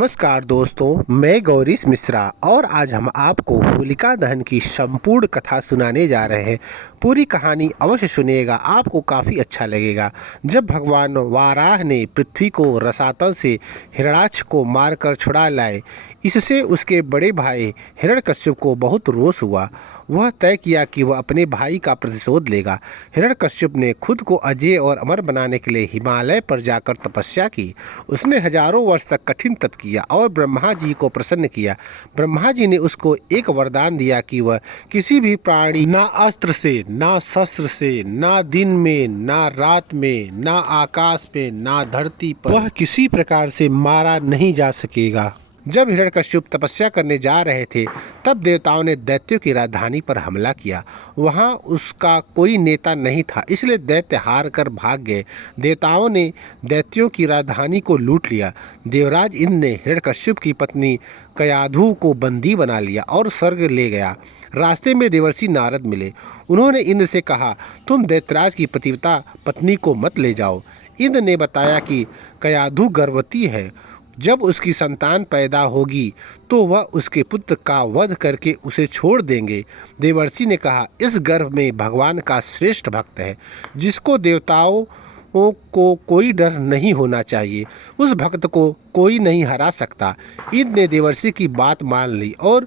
नमस्कार दोस्तों, मैं गौरीश मिश्रा और आज हम आपको होलिका दहन की संपूर्ण कथा सुनाने जा रहे हैं। पूरी कहानी अवश्य सुनिएगा, आपको काफ़ी अच्छा लगेगा। जब भगवान वाराह ने पृथ्वी को रसातल से हिरण्याक्ष को मारकर छुड़ा लाए, इससे उसके बड़े भाई हिरण्यकश्यप को बहुत रोष हुआ। वह तय किया कि वह अपने भाई का प्रतिशोध लेगा। हिरण्यकश्यप ने खुद को अजेय और अमर बनाने के लिए हिमालय पर जाकर तपस्या की। उसने हजारों वर्ष तक कठिन तप किया और ब्रह्मा जी को प्रसन्न किया। ब्रह्मा जी ने उसको एक वरदान दिया कि वह किसी भी प्राणी, ना अस्त्र से, ना शस्त्र से, ना दिन में, ना रात में, ना आकाश में, ना धरती पर, वह किसी प्रकार से मारा नहीं जा सकेगा। जब हिरण्यकश्यप तपस्या करने जा रहे थे, तब देवताओं ने दैत्यों की राजधानी पर हमला किया। वहां उसका कोई नेता नहीं था, इसलिए दैत्य हार कर भाग गए। देवताओं ने दैत्यों की राजधानी को लूट लिया। देवराज इंद्र ने हिरण्यकश्यप की पत्नी कयाधु को बंदी बना लिया और स्वर्ग ले गया। रास्ते में देवर्षि नारद मिले। उन्होंने इंद्र से कहा, तुम दैत्यराज की पतिव्रता पत्नी को मत ले जाओ। इंद्र ने बताया कि कयाधु गर्भवती है। जब उसकी संतान पैदा होगी तो वह उसके पुत्र का वध करके उसे छोड़ देंगे। देवर्षि ने कहा, इस गर्भ में भगवान का श्रेष्ठ भक्त है, जिसको देवताओं को कोई डर नहीं होना चाहिए। उस भक्त को कोई नहीं हरा सकता। इंद्र ने देवर्षि की बात मान ली और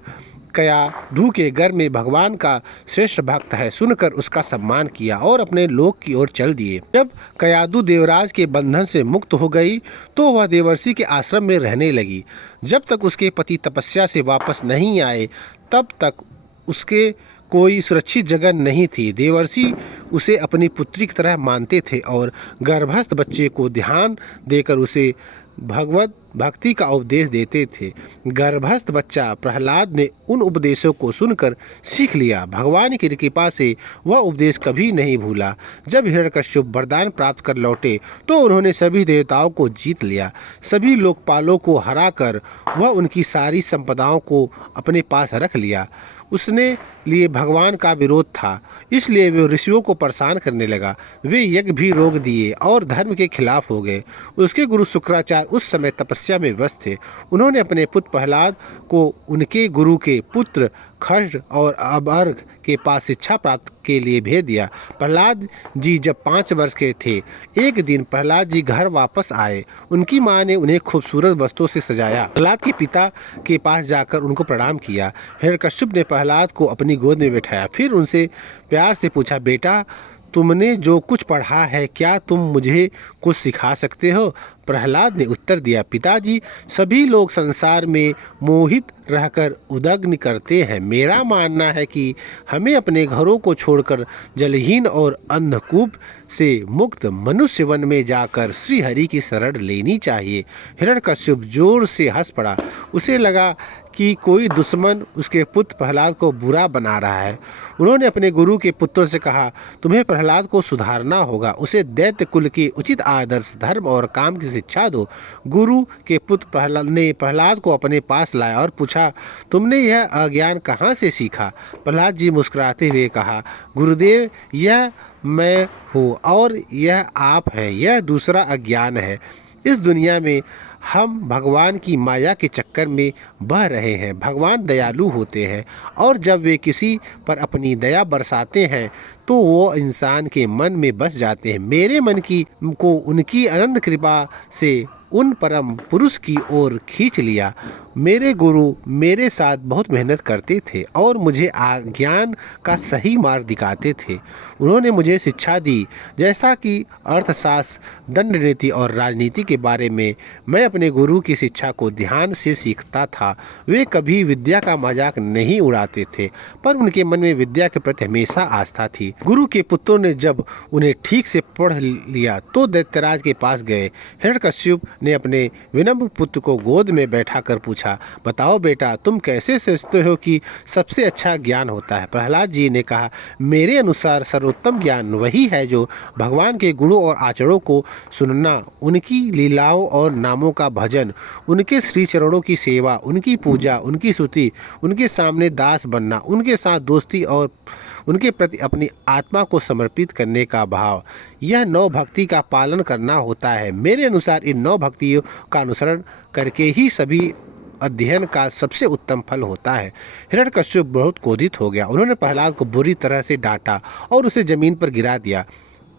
कयाधु के गर्भ में भगवान का श्रेष्ठ भक्त है सुनकर उसका सम्मान किया और अपने लोक की ओर चल दिए। जब कयाधु देवराज के बंधन से मुक्त हो गई तो वह देवर्षि के आश्रम में रहने लगी। जब तक उसके पति तपस्या से वापस नहीं आए, तब तक उसके कोई सुरक्षित जगह नहीं थी। देवर्षि उसे अपनी पुत्री की तरह मानते थे और गर्भस्थ बच्चे को ध्यान देकर उसे भगवत भक्ति का उपदेश देते थे। गर्भस्थ बच्चा प्रहलाद ने उन उपदेशों को सुनकर सीख लिया। भगवान की कृपा से वह उपदेश कभी नहीं भूला। जब हिरण्यकश्यप वरदान प्राप्त कर लौटे तो उन्होंने सभी देवताओं को जीत लिया। सभी लोकपालों को हराकर वह उनकी सारी संपदाओं को अपने पास रख लिया। उसने लिए भगवान का विरोध था, इसलिए वे ऋषियों को परेशान करने लगा। वे यज्ञ भी रोक दिए और धर्म के खिलाफ हो गए। उसके गुरु शुक्राचार्य उस समय तपस्या में व्यस्त थे। उन्होंने अपने पुत्र प्रहलाद को उनके गुरु के पुत्र खड्ग और अबर्ग के पास शिक्षा प्राप्त के लिए भेज दिया। प्रहलाद जी जब 5 वर्ष के थे, एक दिन प्रहलाद जी घर वापस आए। उनकी माँ ने उन्हें खूबसूरत वस्त्रों से सजाया। प्रहलाद के पिता के पास जाकर उनको प्रणाम किया। हिरण्यकश्यप ने प्रहलाद को अपनी गोद में बैठाया, फिर उनसे प्यार से पूछा, बेटा तुमने जो कुछ पढ़ा है, क्या तुम मुझे कुछ सिखा सकते हो? प्रहलाद ने उत्तर दिया, पिताजी, सभी लोग संसार में मोहित रहकर उद्विग्न करते हैं। मेरा मानना है कि हमें अपने घरों को छोड़कर जलहीन और अंधकूप से मुक्त मनुष्य वन में जाकर श्री हरि की शरण लेनी चाहिए। हिरण्यकश्यप जोर से हंस पड़ा। उसे लगा कि कोई दुश्मन उसके पुत्र प्रहलाद को बुरा बना रहा है। उन्होंने अपने गुरु के पुत्रों से कहा, तुम्हें प्रहलाद को सुधारना होगा। उसे दैत्य कुल के उचित आदर्श, धर्म और काम की शिक्षा दो। गुरु के पुत्र प्रहलाद को अपने पास लाया और पूछा, तुमने यह अज्ञान कहाँ से सीखा? प्रहलाद जी मुस्कुराते हुए कहा, गुरुदेव, यह मैं हूँ और यह आप हैं। यह दूसरा अज्ञान है। इस दुनिया में हम भगवान की माया के चक्कर में बह रहे हैं। भगवान दयालु होते हैं और जब वे किसी पर अपनी दया बरसाते हैं तो वो इंसान के मन में बस जाते हैं। मेरे मन को उनकी अनंत कृपा से उन परम पुरुष की ओर खींच लिया। मेरे गुरु मेरे साथ बहुत मेहनत करते थे और मुझे ज्ञान का सही मार्ग दिखाते थे। उन्होंने मुझे शिक्षा दी, जैसा कि अर्थशास्त्र, दंड नीति और राजनीति के बारे में मैं अपने गुरु की शिक्षा को ध्यान से सीखता था। वे कभी विद्या का मजाक नहीं उड़ाते थे, पर उनके मन में विद्या के प्रति हमेशा आस्था थी। गुरु के पुत्रों ने जब उन्हें ठीक से पढ़ लिया तो दैत्यराज के पास गए। हिरण्यकश्यप ने अपने विनम्र पुत्र को गोद में बैठाकर पूछा, पूछा, बताओ बेटा, तुम कैसे सोचते हो कि सबसे अच्छा ज्ञान होता है? प्रहलाद जी ने कहा, मेरे अनुसार सर्वोत्तम ज्ञान वही है जो भगवान के गुणों और आचरणों को सुनना, उनकी लीलाओं और नामों का भजन, उनके श्री चरणों की सेवा, उनकी पूजा, उनकी स्तुति, उनके सामने दास बनना, उनके साथ दोस्ती और उनके प्रति अपनी आत्मा को समर्पित करने का भाव। यह 9 भक्ति का पालन करना होता है। मेरे अनुसार इन 9 भक्तियों का अनुसरण करके ही सभी अध्ययन का सबसे उत्तम फल होता है। हिरण्यकश्यप बहुत क्रोधित हो गया। उन्होंने प्रहलाद को बुरी तरह से डांटा और उसे जमीन पर गिरा दिया।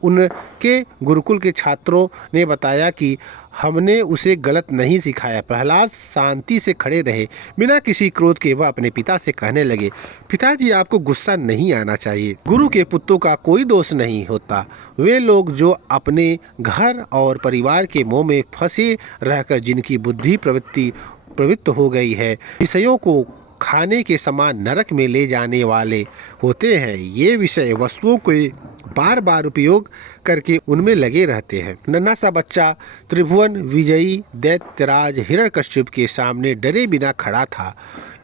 उनके गुरुकुल के छात्रों ने बताया कि हमने उसे गलत नहीं सिखाया। प्रहलाद शांति से खड़े रहे, बिना किसी क्रोध के। वह अपने पिता से कहने लगे, पिताजी, आपको गुस्सा नहीं आना चाहिए। गुरु के पुत्रों का कोई दोष नहीं होता। वे लोग जो अपने घर और परिवार के मोह में फंसे रहकर जिनकी बुद्धि प्रवृत्त हो गई है, विषयों को खाने के समान नरक में ले जाने वाले होते हैं। ये विषय वस्तुओं के बार बार उपयोग करके उनमें लगे रहते हैं। नन्हा सा बच्चा त्रिभुवन विजयी दैत्यराज हिरण्यकश्यप के सामने डरे बिना खड़ा था।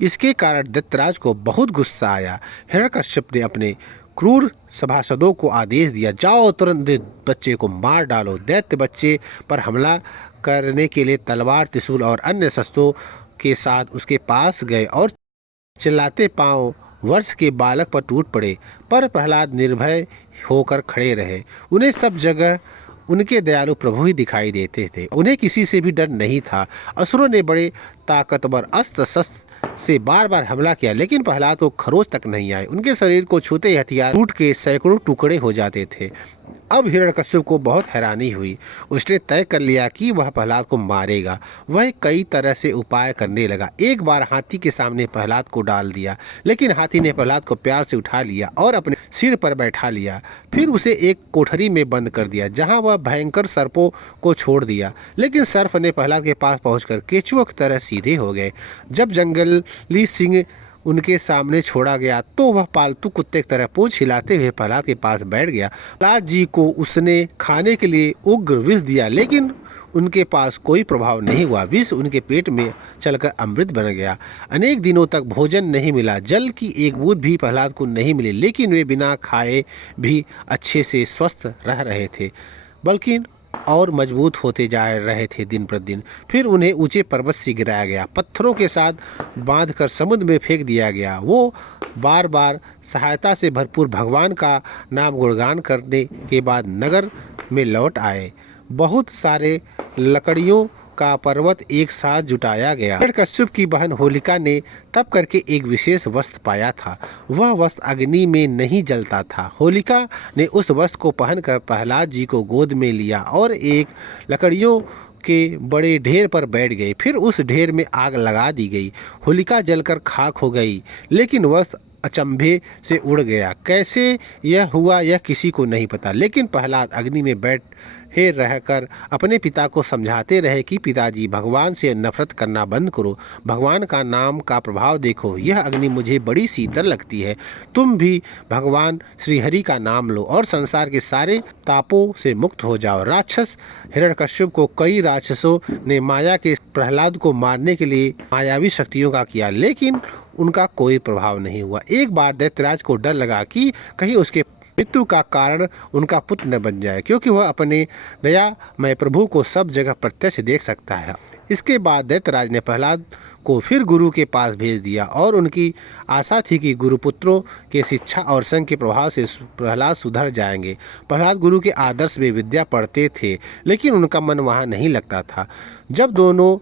इसके कारण दैत्यराज को बहुत गुस्सा आया। हिरण्यकश्यप ने अपने क्रूर सभासदों को आदेश दिया, जाओ तुरंत बच्चे को मार डालो। दैत्य बच्चे पर हमला करने के लिए तलवार, त्रिशूल और अन्य शस्त्रों के साथ उसके पास गए और चिल्लाते पांव वर्ष के बालक पर टूट पड़े। पर प्रहलाद निर्भय होकर खड़े रहे। उन्हें सब जगह उनके दयालु प्रभु ही दिखाई देते थे। उन्हें किसी से भी डर नहीं था। असुरों ने बड़े ताकतवर अस्त्र शस्त्र से बार बार हमला किया, लेकिन प्रहलाद को खरोच तक नहीं आए। उनके शरीर को छूते हथियार टूट के सैकड़ों टुकड़े हो जाते थे। अब हिरण्यकश्यप को बहुत हैरानी हुई। उसने तय कर लिया कि वह प्रहलाद को मारेगा। वह कई तरह से उपाय करने लगा। एक बार हाथी के सामने प्रहलाद को डाल दिया, लेकिन हाथी ने प्रहलाद को प्यार से उठा लिया और अपने सिर पर बैठा लिया। फिर उसे एक कोठरी में बंद कर दिया, जहां वह भयंकर सर्पों को छोड़ दिया। लेकिन सर्प ने प्रहलाद के पास पहुंचकर केचुओं की तरह सीधे हो गए। जब जंगली सिंह उनके सामने छोड़ा गया तो वह पालतू कुत्ते की तरह पूंछ हिलाते हुए प्रहलाद के पास बैठ गया। प्रहलाद जी को उसने खाने के लिए उग्र विष दिया, लेकिन उनके पास कोई प्रभाव नहीं हुआ। विष उनके पेट में चलकर अमृत बन गया। अनेक दिनों तक भोजन नहीं मिला, जल की एक बूंद भी प्रहलाद को नहीं मिली, लेकिन वे बिना खाए भी अच्छे से स्वस्थ रह रहे थे, बल्कि और मजबूत होते जा रहे थे दिन प्रतिदिन। फिर उन्हें ऊंचे पर्वत से गिराया गया, पत्थरों के साथ बांधकर समुद्र में फेंक दिया गया। वो बार बार सहायता से भरपूर भगवान का नाम गुणगान करने के बाद नगर में लौट आए। बहुत सारे लकड़ियों का पर्वत एक साथ जुटाया गया। हिरण्यकश्यप की बहन होलिका ने तप करके एक विशेष वस्त्र पाया था। वह वस्त्र अग्नि में नहीं जलता था। होलिका ने उस वस्त्र को पहनकर प्रहलाद जी को गोद में लिया और एक लकड़ियों के बड़े ढेर पर बैठ गई। फिर उस ढेर में आग लगा दी गई। होलिका जलकर खाक हो गई, लेकिन वस्त्र अचंभे से उड़ गया। कैसे यह हुआ यह किसी को नहीं पता, लेकिन प्रहलाद अग्नि में बैठे रहकर अपने पिता को समझाते रहे कि पिताजी, भगवान से नफरत करना बंद करो। भगवान का नाम का प्रभाव देखो। यह अग्नि मुझे बड़ी शीतल लगती है। तुम भी भगवान श्रीहरि का नाम लो और संसार के सारे तापों से मुक्त हो जाओ। राक्षस हिरण्यकश्यप को कई राक्षसों ने माया के प्रहलाद को मारने के लिए मायावी शक्तियों का किया, लेकिन उनका कोई प्रभाव नहीं हुआ। एक बार दैत्यराज को डर लगा कि कहीं उसके मृत्यु का कारण उनका पुत्र न बन जाए, क्योंकि वह अपने दयामय प्रभु को सब जगह प्रत्यक्ष देख सकता है। इसके बाद दैत्यराज ने प्रहलाद को फिर गुरु के पास भेज दिया और उनकी आशा थी कि गुरुपुत्रों के शिक्षा और संग के प्रभाव से प्रहलाद सुधर जाएंगे। प्रहलाद गुरु के आदर्श में विद्या पढ़ते थे, लेकिन उनका मन वहाँ नहीं लगता था। जब दोनों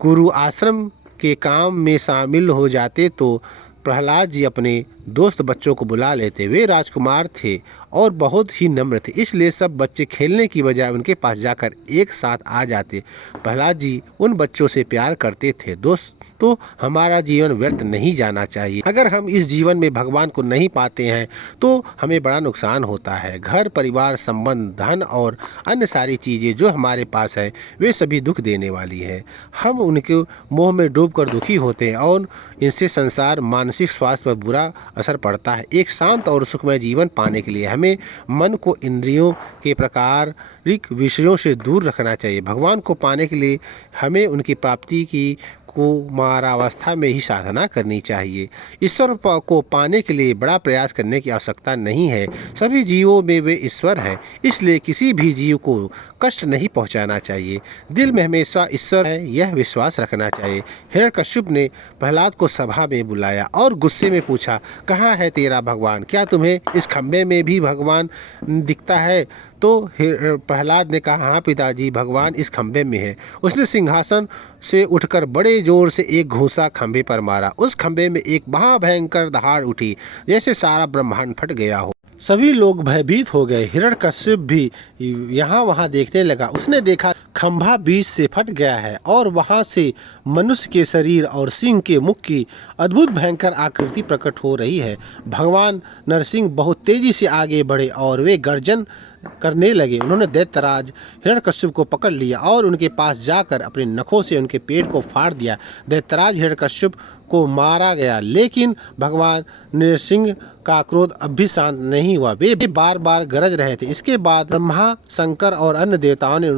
गुरु आश्रम के काम में शामिल हो जाते तो प्रहलाद जी अपने दोस्त बच्चों को बुला लेते। वे राजकुमार थे और बहुत ही नम्र थे, इसलिए सब बच्चे खेलने की बजाय उनके पास जाकर एक साथ आ जाते। प्रहलाद जी उन बच्चों से प्यार करते थे। दोस्तों, हमारा जीवन व्यर्थ नहीं जाना चाहिए। अगर हम इस जीवन में भगवान को नहीं पाते हैं तो हमें बड़ा नुकसान होता है। घर, परिवार, संबंध, धन और अन्य सारी चीज़ें जो हमारे पास है वे सभी दुख देने वाली है। हम उनके मोह में डूबकर दुखी होते हैं और इनसे संसार मानसिक स्वास्थ्य पर बुरा असर पड़ता है। एक शांत और सुखमय जीवन पाने के लिए हमें मन को इंद्रियों के प्राकृतिक विषयों से दूर रखना चाहिए। भगवान को पाने के लिए हमें उनकी प्राप्ति की कुमारावस्था में ही साधना करनी चाहिए। ईश्वर को पाने के लिए बड़ा प्रयास करने की आवश्यकता नहीं है। सभी जीवों में वे ईश्वर हैं, इसलिए किसी भी जीव को कष्ट नहीं पहुंचाना चाहिए। दिल में हमेशा ईश्वर है यह विश्वास रखना चाहिए। हिरण्यकश्यप ने प्रहलाद को सभा में बुलाया और गुस्से में पूछा, कहाँ है तेरा भगवान? क्या तुम्हें इस खंबे में भी भगवान दिखता है? तो प्रहलाद ने कहा, हाँ पिताजी, भगवान इस खंबे में है। उसने सिंहासन से उठकर बड़े जोर से एक घूंसा खंबे पर मारा। उस खंबे में एक महाभयंकर दहाड़ उठी, जैसे सारा ब्रह्मांड फट गया हो। सभी लोग भयभीत हो गए। हिरण्यकश्यप भी यहाँ वहाँ देखने लगा। उसने देखा खंभा बीच से फट गया है और वहाँ से मनुष्य के शरीर और सिंह के मुख की अद्भुत भयंकर आकृति प्रकट हो रही है। भगवान नरसिंह बहुत तेजी से आगे बढ़े और वे गर्जन करने लगे। उन्होंने दैत्यराज हिरण्यकश्यप को पकड़ लिया और उनके पास जाकर अपने नखों से उनके पेट को फाड़ दिया। दैत्यराज हिरण्यकश्यप को मारा गया, लेकिन भगवान नरसिंह का क्रोध अब भी शांत नहीं हुआ। वे बार बार गरज रहे थे। इसके बाद ब्रह्मा, शंकर और अन्य देवताओं ने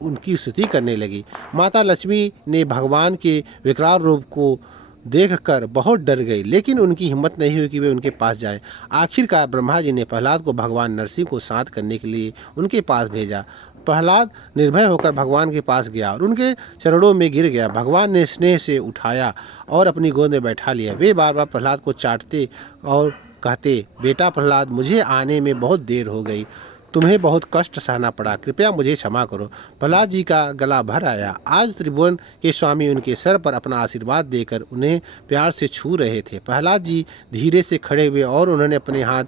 उनकी स्तुति करने लगी। माता लक्ष्मी ने भगवान के विकराल रूप को देखकर बहुत डर गई, लेकिन उनकी हिम्मत नहीं हुई कि वे उनके पास जाएं। आखिरकार ब्रह्मा जी ने प्रहलाद को भगवान नरसिंह को शांत करने के लिए उनके पास भेजा। प्रहलाद निर्भय होकर भगवान के पास गया और उनके चरणों में गिर गया। भगवान ने स्नेह से उठाया और अपनी गोद में बैठा लिया। वे बार बार प्रहलाद को चाटते और कहते, बेटा प्रहलाद, मुझे आने में बहुत देर हो गई, तुम्हें बहुत कष्ट सहना पड़ा, कृपया मुझे क्षमा करो। प्रहलाद जी का गला भर आया। आज त्रिभुवन के स्वामी उनके सर पर अपना आशीर्वाद देकर उन्हें प्यार से छू रहे थे। प्रहलाद जी धीरे से खड़े हुए और उन्होंने अपने हाथ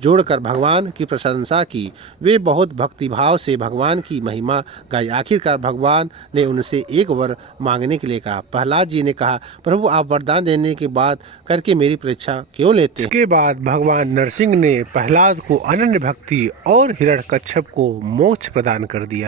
जोड़कर भगवान की प्रशंसा की। वे बहुत भक्तिभाव से भगवान की महिमा गाई। आखिरकार भगवान ने उनसे एक वर मांगने के लिए कहा। प्रहलाद जी ने कहा, प्रभु, आप वरदान देने के बाद करके मेरी परीक्षा क्यों लेते? इसके बाद भगवान नरसिंह ने प्रहलाद को अनन्य भक्ति और हिरण्यकश्यप को मोक्ष प्रदान कर दिया।